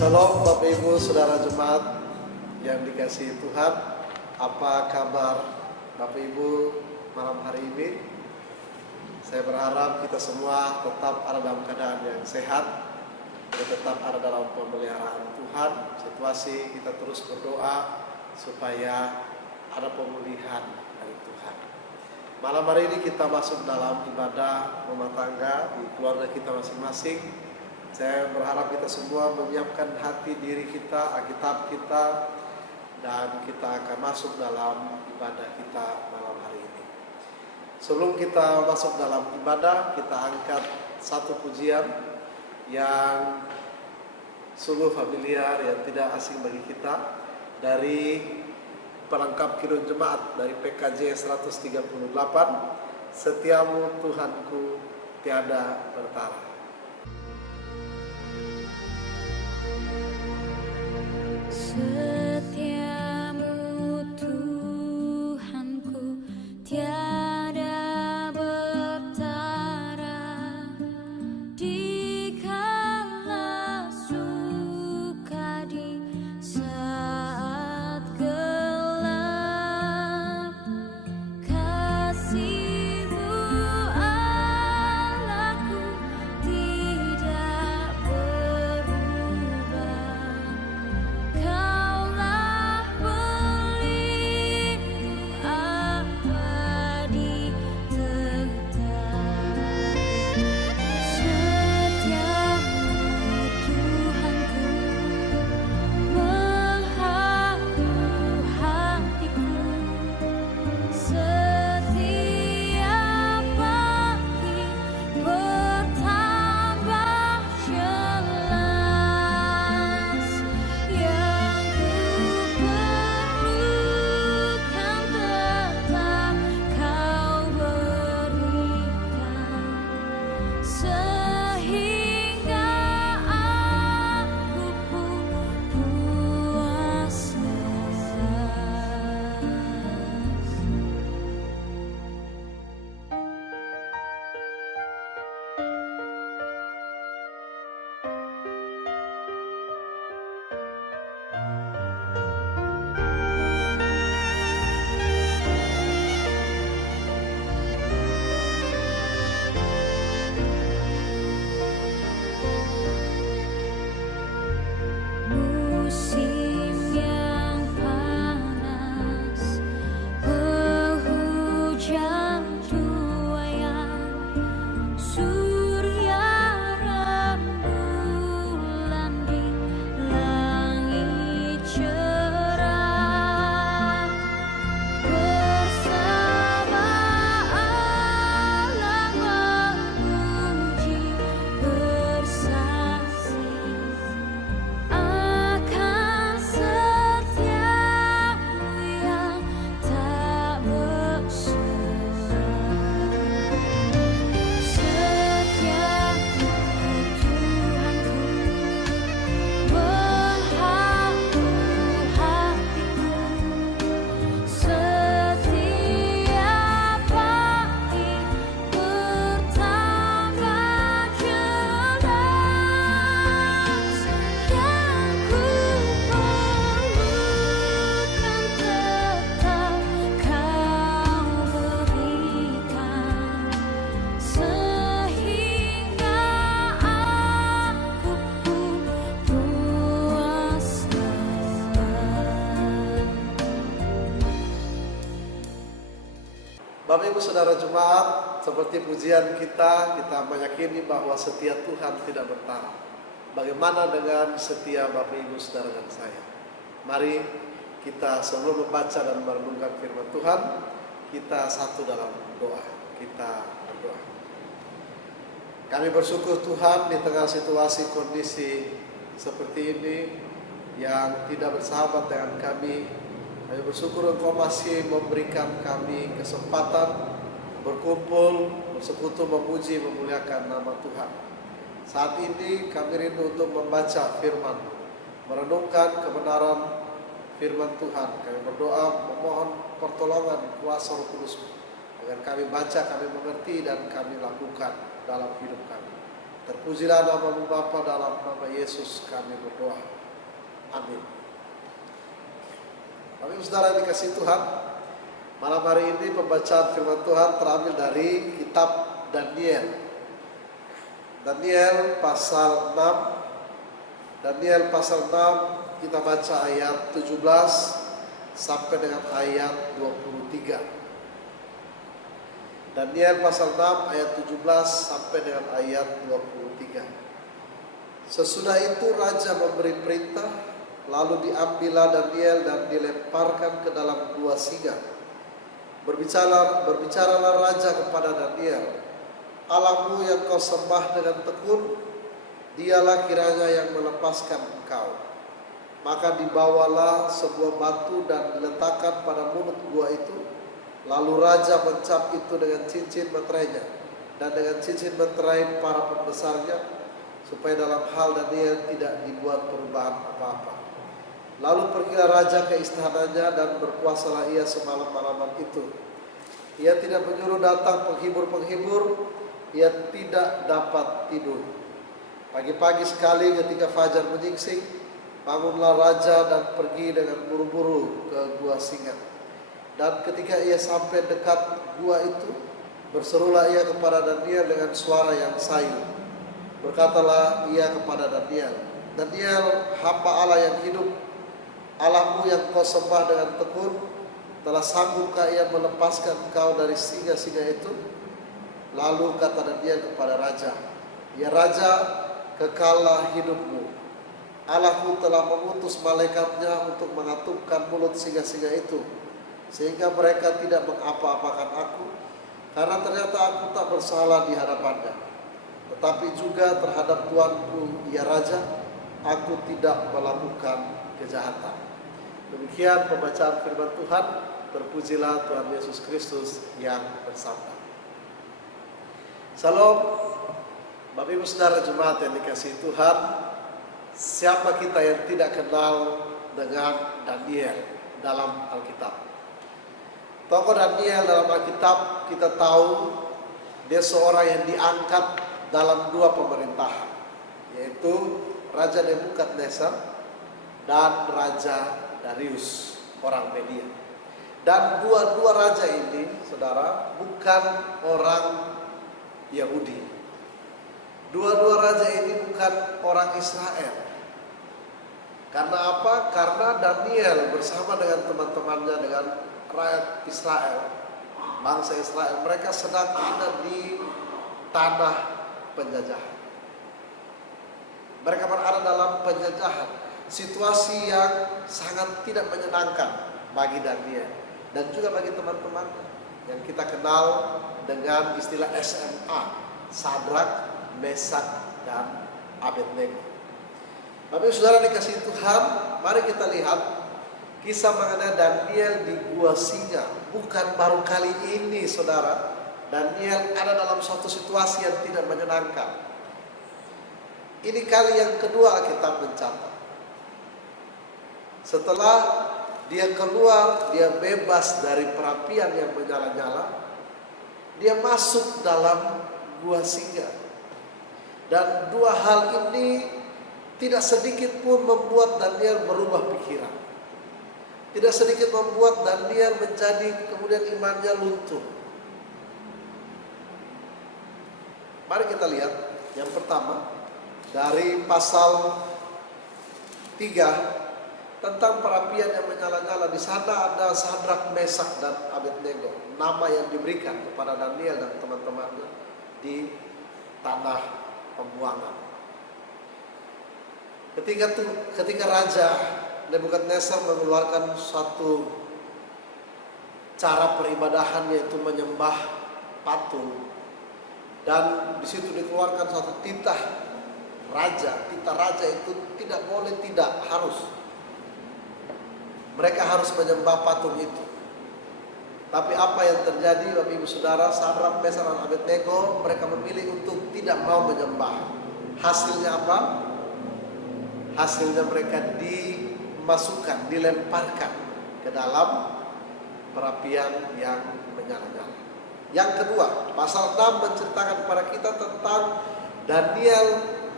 Salam Bapak Ibu Saudara Jemaat yang dikasihi Tuhan. Apa kabar Bapak Ibu malam hari ini? Saya berharap kita semua tetap ada dalam keadaan yang sehat, kita tetap ada dalam pemeliharaan Tuhan. Situasi kita terus berdoa supaya ada pemulihan dari Tuhan. Malam hari ini kita masuk dalam ibadah rumah tangga di keluarga kita masing-masing. Saya berharap kita semua menyiapkan hati diri kita, Alkitab kita, dan kita akan masuk dalam ibadah kita malam hari ini. Sebelum kita masuk dalam ibadah, kita angkat satu pujian yang sungguh familiar, yang tidak asing bagi kita, dari pelengkap Kidung Jemaat dari PKJ 138, Setiamu Tuhanku tiada bertara. Setiamu Tuhanku tiada bertara, dikala suka di saat gelap. Kasih-Mu Allahku tidak berubah. Kaulah pelindung abadi tetap. Setiamu Tuhanku mengharu hatiku. Setiap pagi bertambah jelas. Yang ku perlukan tetap Kau berikan, sehingga aku pun puas. Musim yang panas, penghujan tuayan, surya rembulan di langit cerah. Bersama Allah memuji bersaksi akan setiamu yang tak berserah. Setiamu Tuhanku mengharu hatiku. Setiap pagi bertambah jelas. Yang ku perlukan tetap Kau berikan, sehingga aku pun puas. Bapak Ibu Saudara Jemaat, seperti pujian kita meyakini bahwa setia Tuhan tidak bertara. Bagaimana dengan setia Bapak Ibu Saudara dan saya? Mari kita sebelum membaca dan merenungkan firman Tuhan, kita satu dalam doa. Kita berdoa. Kami bersyukur Tuhan di tengah situasi kondisi seperti ini yang tidak bersahabat dengan kami. Kami bersyukur Engkau masih memberikan kami kesempatan berkumpul, bersekutu, memuji, memuliakan nama Tuhan. Saat ini kami rindu untuk membaca firman, merenungkan kebenaran firman Tuhan. Kami berdoa memohon pertolongan kuasa Roh Kudus agar kami baca, kami mengerti, dan kami lakukan dalam hidup kami. Terpujilah nama-Mu Bapa, dalam nama Yesus kami berdoa. Amin. Bapak Ibu Saudara yang dikasihi Tuhan, malam hari ini pembacaan firman Tuhan terambil dari kitab Daniel. Daniel pasal 6. Daniel pasal 6 kita baca ayat 17 sampai dengan ayat 23. Daniel pasal 6 ayat 17 sampai dengan ayat 23. Sesudah itu raja memberi perintah, lalu diambillah Daniel dan dilemparkan ke dalam gua singa. Berbicaralah raja kepada Daniel, Allahmu yang kau sembah dengan tekun, dialah kiranya yang melepaskan engkau. Maka dibawalah sebuah batu dan diletakkan pada mulut gua itu. Lalu raja mencap itu dengan cincin meterainya dan dengan cincin meterai para pembesarnya, supaya dalam hal Daniel tidak dibuat perubahan apa-apa. Lalu pergilah raja ke istananya dan berpuasalah ia semalam-malaman itu. Ia tidak menyuruh datang penghibur-penghibur, ia tidak dapat tidur. Pagi-pagi sekali ketika fajar menyingsing, bangunlah raja dan pergi dengan buru-buru ke gua singa. Dan ketika ia sampai dekat gua itu, berserulah ia kepada Daniel dengan suara yang sayu. Berkatalah ia kepada Daniel, Daniel, hamba Allah yang hidup, Allahmu yang kau sembah dengan tekun, telah sanggupkah ia melepaskan engkau dari singa-singa itu? Lalu kata Daniel kepada raja, ya raja, kekallah hidupmu. Allahmu telah mengutus malaikatnya untuk mengatupkan mulut singa-singa itu, sehingga mereka tidak mengapa-apakan aku, karena ternyata aku tak bersalah di hadapannya. Tetapi juga terhadap tuanku, ya raja, aku tidak melakukan kejahatan. Demikian pembacaan firman Tuhan. Terpujilah Tuhan Yesus Kristus yang bersabda. Salam, Bapak Ibu Saudara jemaat yang dikasihi Tuhan. Siapa kita yang tidak kenal dengan Daniel dalam Alkitab? Tokoh Daniel dalam Alkitab kita tahu dia seorang yang diangkat dalam dua pemerintahan, yaitu Raja Nebukadnezar dan Raja Darius orang Media. Dan dua-dua raja ini, saudara, bukan orang Yahudi. Dua-dua raja ini bukan orang Israel. Karena apa? Karena Daniel bersama dengan teman-temannya, dengan rakyat Israel, bangsa Israel, mereka sedang ada di tanah penjajahan. Mereka berada dalam penjajahan, situasi yang sangat tidak menyenangkan bagi Daniel dan juga bagi teman-temannya yang kita kenal dengan istilah SMA, Sadrak, Mesak, dan Abednego. Bapak Saudara dikasihi Tuhan, mari kita lihat kisah mengenai Daniel di gua singa. Bukan baru kali ini, saudara, Daniel ada dalam suatu situasi yang tidak menyenangkan. Ini kali yang kedua Alkitab mencatat. Setelah dia keluar, dia bebas dari perapian yang menyala-nyala, dia masuk dalam gua singa. Dan dua hal ini tidak sedikit pun membuat Daniel berubah pikiran. Tidak sedikit membuat Daniel menjadi kemudian imannya luntur. Mari kita lihat yang pertama dari pasal 3 tentang perapian yang menyala-nyala. Di sana ada Sadrak, Mesak, dan Abednego, nama yang diberikan kepada Daniel dan teman-temannya di tanah pembuangan. Ketika Raja Nebukadnezar mengeluarkan suatu cara peribadahan, yaitu menyembah patung, dan di situ dikeluarkan suatu titah raja. Titah raja itu tidak boleh, tidak harus. Mereka harus menyembah patung itu. Tapi apa yang terjadi, Bapak Ibu Saudara, Sadrak, Mesak, dan Abednego, mereka memilih untuk tidak mau menyembah. Hasilnya apa? Hasilnya mereka dimasukkan, dilemparkan ke dalam perapian yang menyala-nyala. Yang kedua, pasal 6 menceritakan kepada kita tentang Daniel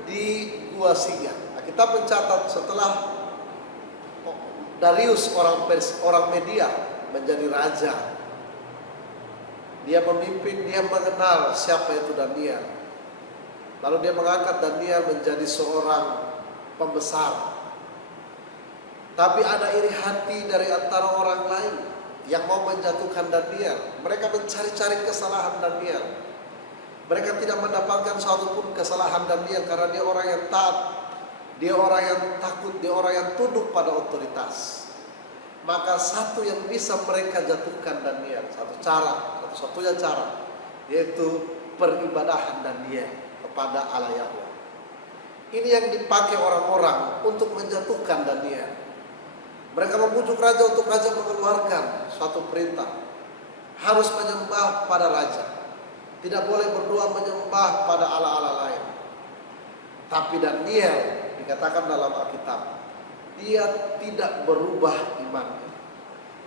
di gua singa. Nah, kita mencatat setelah Darius orang Media menjadi raja, dia memimpin, dia mengenal siapa itu Daniel. Lalu dia mengangkat Daniel menjadi seorang pembesar. Tapi ada iri hati dari antara orang lain yang mau menjatuhkan Daniel. Mereka mencari-cari kesalahan Daniel. Mereka tidak mendapatkan satu pun kesalahan Daniel karena dia orang yang taat, dia orang yang takut, dia orang yang tunduk pada otoritas. Maka satu yang bisa mereka jatuhkan Daniel, satu-satunya cara, yaitu peribadahan Daniel kepada Allah Yahweh. Ini yang dipakai orang-orang untuk menjatuhkan Daniel. Mereka membujuk raja untuk raja mengeluarkan suatu perintah. Harus menyembah pada raja. Tidak boleh berdoa menyembah pada Allah-Allah lain. Tapi Daniel dikatakan dalam Alkitab, dia tidak berubah imannya.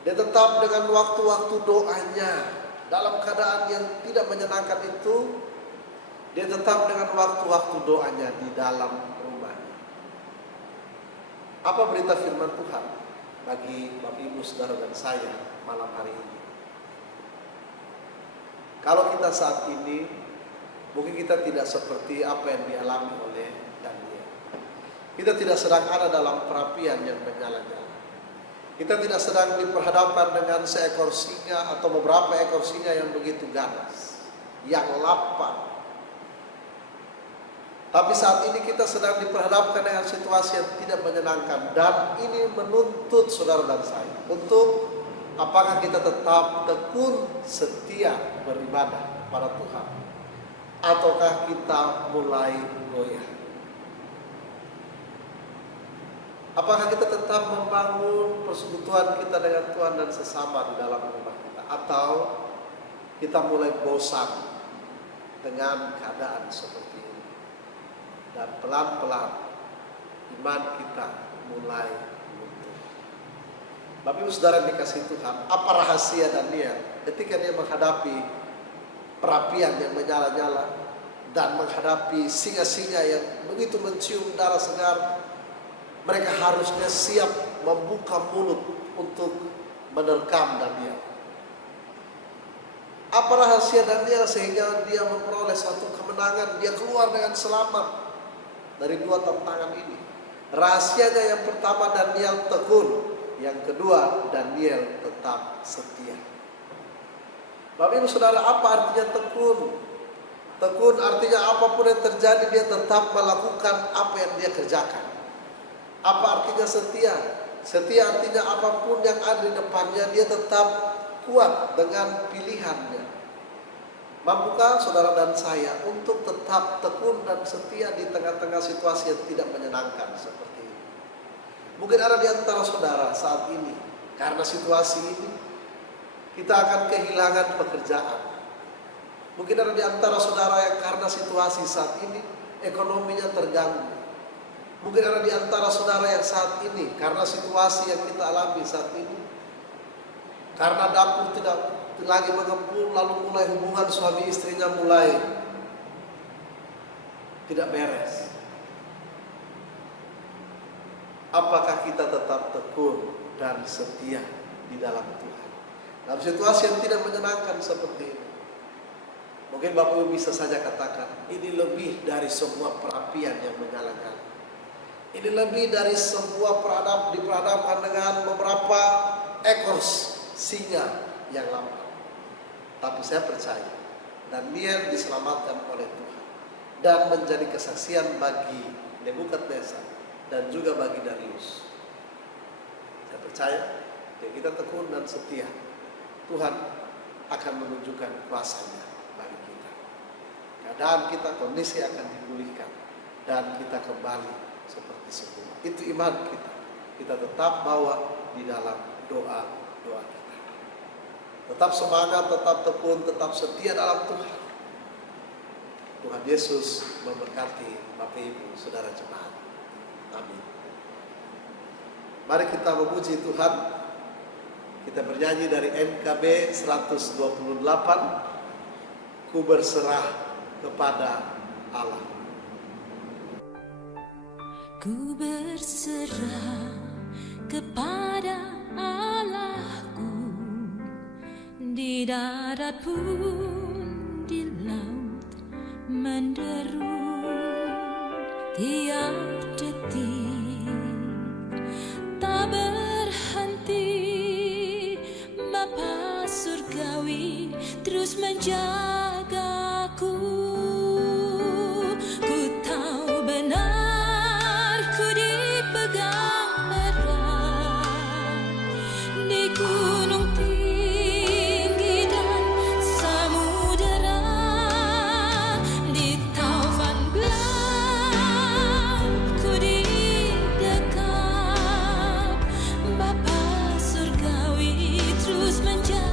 Dia tetap dengan waktu-waktu doanya. Dalam keadaan yang tidak menyenangkan itu, dia tetap dengan waktu-waktu doanya di dalam rumahnya. Apa berita firman Tuhan bagi Bapak Ibu Saudara dan saya malam hari ini? Kalau kita saat ini, mungkin kita tidak seperti apa yang dialami oleh Daniel. Kita tidak sedang ada dalam perapian yang menyala-nyala. Kita tidak sedang diperhadapkan dengan seekor singa atau beberapa ekor singa yang begitu ganas, yang lapar. Tapi saat ini kita sedang diperhadapkan dengan situasi yang tidak menyenangkan. Dan ini menuntut saudara dan saya untuk apakah kita tetap tekun setia beribadah pada Tuhan, ataukah kita mulai goyah? Apakah kita tetap membangun persekutuan kita dengan Tuhan dan sesama di dalam rumah kita, atau kita mulai bosan dengan keadaan seperti ini dan pelan-pelan iman kita mulai luntur? Bapak Ibu Saudara yang dikasihi Tuhan, apa rahasia Daniel ketika dia menghadapi perapian yang menyala-nyala dan menghadapi singa-singa yang begitu mencium darah segar? Mereka harusnya siap membuka mulut untuk menerkam Daniel. Apa rahasia Daniel sehingga dia memperoleh suatu kemenangan, dia keluar dengan selamat dari dua tantangan ini? Rahasianya yang pertama, Daniel tekun. Yang kedua, Daniel tetap setia. Bapak Ibu Saudara, apa artinya tekun? Tekun artinya apapun yang terjadi dia tetap melakukan apa yang dia kerjakan. Apa artinya setia? Setia artinya apapun yang ada di depannya dia tetap kuat dengan pilihannya. Mampukah saudara dan saya untuk tetap tekun dan setia di tengah-tengah situasi yang tidak menyenangkan seperti ini? Mungkin ada di antara saudara saat ini, karena situasi ini kita akan kehilangan pekerjaan. Mungkin ada di antara saudara yang karena situasi saat ini ekonominya terganggu. Mungkin ada di antara saudara yang saat ini karena situasi yang kita alami saat ini, karena dapur tidak lagi mengepul, lalu mulai hubungan suami istrinya mulai tidak beres. Apakah kita tetap tekun dan setia di dalam Tuhan dalam situasi yang tidak menyenangkan seperti ini? Mungkin Bapak Ibu bisa saja katakan, ini lebih dari sebuah perapian yang menyala-nyala. Ini lebih dari sebuah diperhadapkan dengan beberapa ekor singa yang lapar. Tapi saya percaya Daniel diselamatkan oleh Tuhan dan menjadi kesaksian bagi Nebukadnezar dan juga bagi Darius. Saya percaya jika kita tekun dan setia, Tuhan akan menunjukkan kuasa-Nya bagi kita. Keadaan kita, kondisi akan dipulihkan dan kita kembali seperti semula. Itu iman kita. Kita tetap bawa di dalam doa-doa kita. Tetap semangat, tetap tekun, tetap setia dalam Tuhan. Tuhan Yesus memberkati Bapak Ibu Saudara jemaat. Amin. Mari kita memuji Tuhan. Kita bernyanyi dari MKB 128, Ku berserah kepada Allah. Ku berserah kepada Allahku, di darat pun di laut menderu, tiap detik tak berhenti. Bapa surgawi terus menjagaku. Ku tahu benar ku dipegang erat di gunung tinggi dan samudera, di taufan gelap ku didekap. Bapa surgawi terus menjagaku.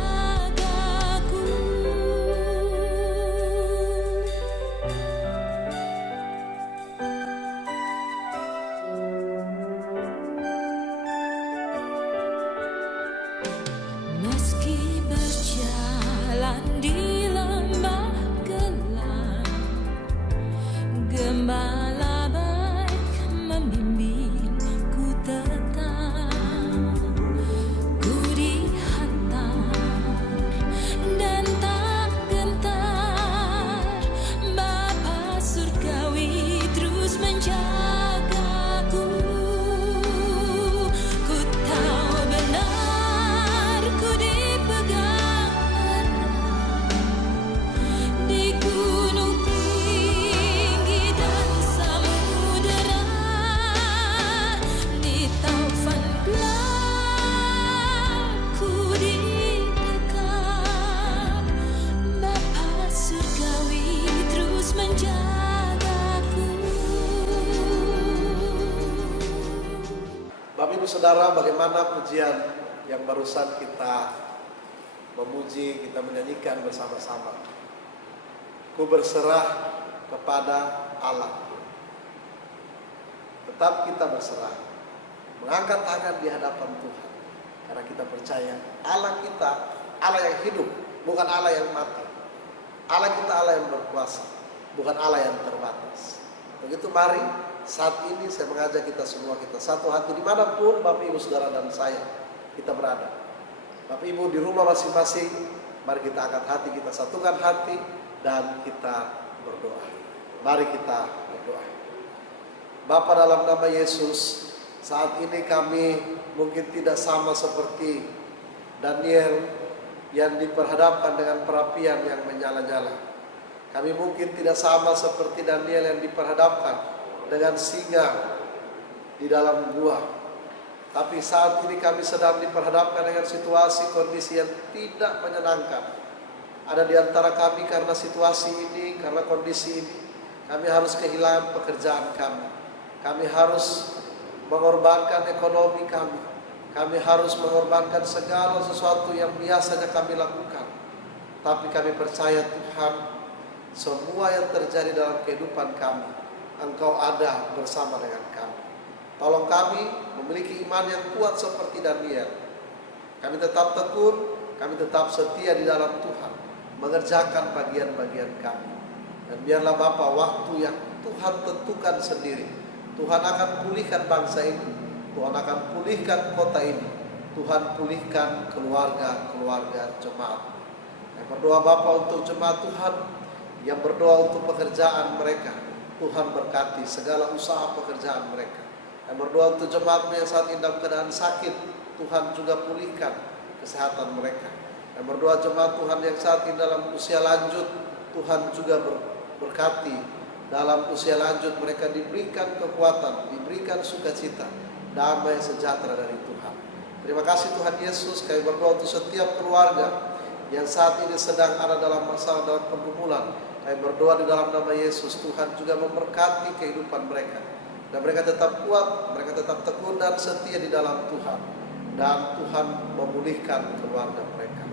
Meski berjalan di lembah gelap, Gembala baik membimbingku tetap. Ku dihantar dan tak gentar. Bapa surgawi terus menjagaku. Ku tahu benar ku dipegang erat di gunung tinggi dan samudera, di taufan gelap ku didekap. Bapa surgawi terus menjagaku. Bapak Ibu Saudara, bagaimana pujian yang barusan kita memuji, kita menyanyikan bersama-sama. Ku berserah kepada Allah. Tetap kita berserah, mengangkat tangan di hadapan Tuhan, karena kita percaya Allah kita, Allah yang hidup, bukan Allah yang mati. Allah kita Allah yang berkuasa, bukan Allah yang terbatas. Begitu mari saat ini saya mengajak kita semua, kita satu hati dimanapun Bapak Ibu Saudara dan saya kita berada. Bapak Ibu di rumah masing-masing, mari kita angkat hati, kita satukan hati dan kita berdoa. Mari kita berdoa. Bapa, dalam nama Yesus, saat ini kami mungkin tidak sama seperti Daniel yang diperhadapkan dengan perapian yang menyala-nyala. Kami mungkin tidak sama seperti Daniel yang diperhadapkan dengan singa di dalam gua. Tapi saat ini kami sedang diperhadapkan dengan situasi kondisi yang tidak menyenangkan. Ada di antara kami karena situasi ini, karena kondisi ini, kami harus kehilangan pekerjaan kami. Kami harus mengorbankan ekonomi kami. Kami harus mengorbankan segala sesuatu yang biasanya kami lakukan. Tapi kami percaya Tuhan, semua yang terjadi dalam kehidupan kami, Engkau ada bersama dengan kami. Tolong kami memiliki iman yang kuat seperti Daniel. Kami tetap tekun, kami tetap setia di dalam Tuhan, mengerjakan bagian-bagian kami. Dan biarlah Bapa, waktu yang Tuhan tentukan sendiri, Tuhan akan pulihkan bangsa ini, Tuhan akan pulihkan kota ini, Tuhan pulihkan keluarga-keluarga jemaat. Yang berdoa Bapa untuk jemaat Tuhan, yang berdoa untuk pekerjaan mereka, Tuhan berkati segala usaha pekerjaan mereka. Yang berdoa untuk jemaat yang saat ini dalam keadaan sakit, Tuhan juga pulihkan kesehatan mereka. Yang berdoa jemaat Tuhan yang saat ini dalam usia lanjut, Tuhan juga berkati dalam usia lanjut mereka diberikan kekuatan, diberikan sukacita, damai sejahtera dari Tuhan. Terima kasih Tuhan Yesus. Kami berdoa untuk setiap keluarga yang saat ini sedang ada dalam masalah, dalam pergumulan. Kami berdoa di dalam nama Yesus, Tuhan juga memberkati kehidupan mereka. Dan mereka tetap kuat, mereka tetap tekun dan setia di dalam Tuhan. Dan Tuhan memulihkan keluarga mereka.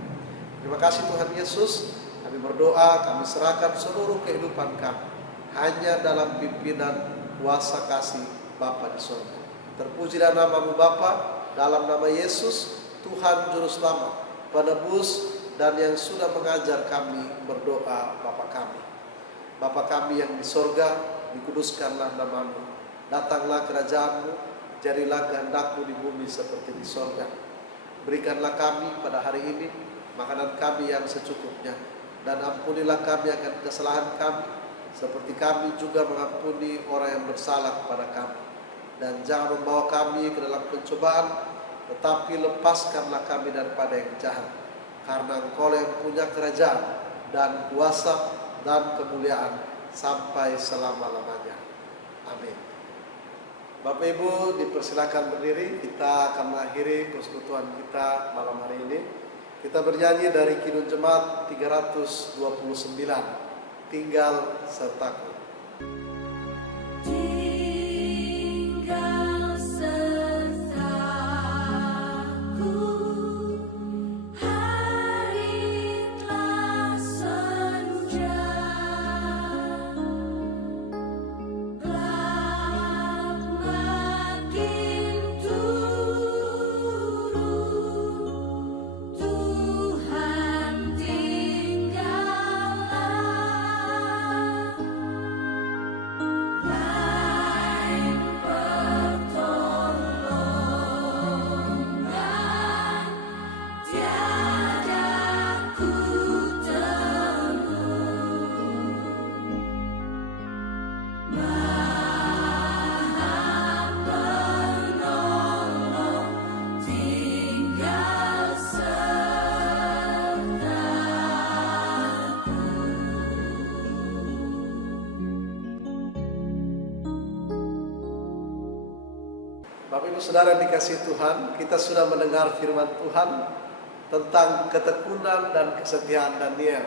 Terima kasih Tuhan Yesus. Kami berdoa, kami serahkan seluruh kehidupan kami hanya dalam pimpinan kuasa kasih Bapa di surga. Terpuji dan namamu Bapa, dalam nama Yesus, Tuhan Juru Selamat, Penebus, dan yang sudah mengajar kami berdoa Bapa kami. Bapa kami yang di sorga, dikuduskanlah namamu. Datanglah kerajaan-Mu, jadilah kehendak-Mu di bumi seperti di sorga. Berikanlah kami pada hari ini makanan kami yang secukupnya, dan ampunilah kami akan kesalahan kami, seperti kami juga mengampuni orang yang bersalah kepada kami. Dan jangan membawa kami ke dalam pencobaan, tetapi lepaskanlah kami daripada yang jahat. Karena Engkau yang punya kerajaan dan kuasa dan kemuliaan sampai selama-lamanya. Amin. Bapak Ibu dipersilakan berdiri. Kita akan mengakhiri persekutuan kita malam hari ini. Kita bernyanyi dari Kidung Jemaat 329, Tinggal Sertaku. Tinggal sertaku, hari telah senja, gelap makin turun, Tuhan tinggallah, lain pertolongan tiada ku temui. Maha Penolong tinggal sertaku. Bapak Ibu Saudara yang dikasihi Tuhan, kita sudah mendengar firman Tuhan tentang ketekunan dan kesetiaan Daniel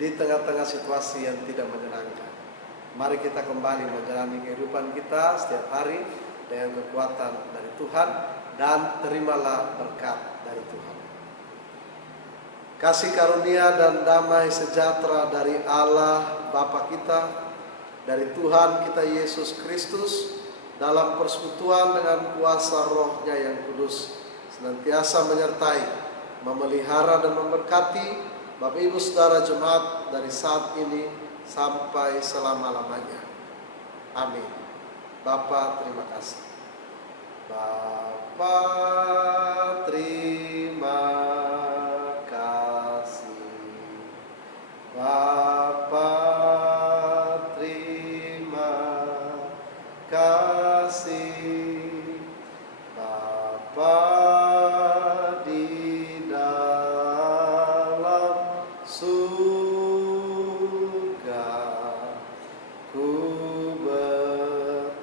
di tengah-tengah situasi yang tidak menyenangkan. Mari kita kembali menjalani kehidupan kita setiap hari dengan kekuatan dari Tuhan, dan terimalah berkat dari Tuhan. Kasih karunia dan damai sejahtera dari Allah Bapa kita, dari Tuhan kita Yesus Kristus, dalam persekutuan dengan kuasa Roh-Nya yang kudus, senantiasa menyertai, memelihara dan memberkati Bapak Ibu Saudara jemaat dari saat ini sampai selama-lamanya. Amin. Bapa, terima kasih. Bapa, terima kasih. Bapa, terima kasih. Bapa di dalam surga, ku berterima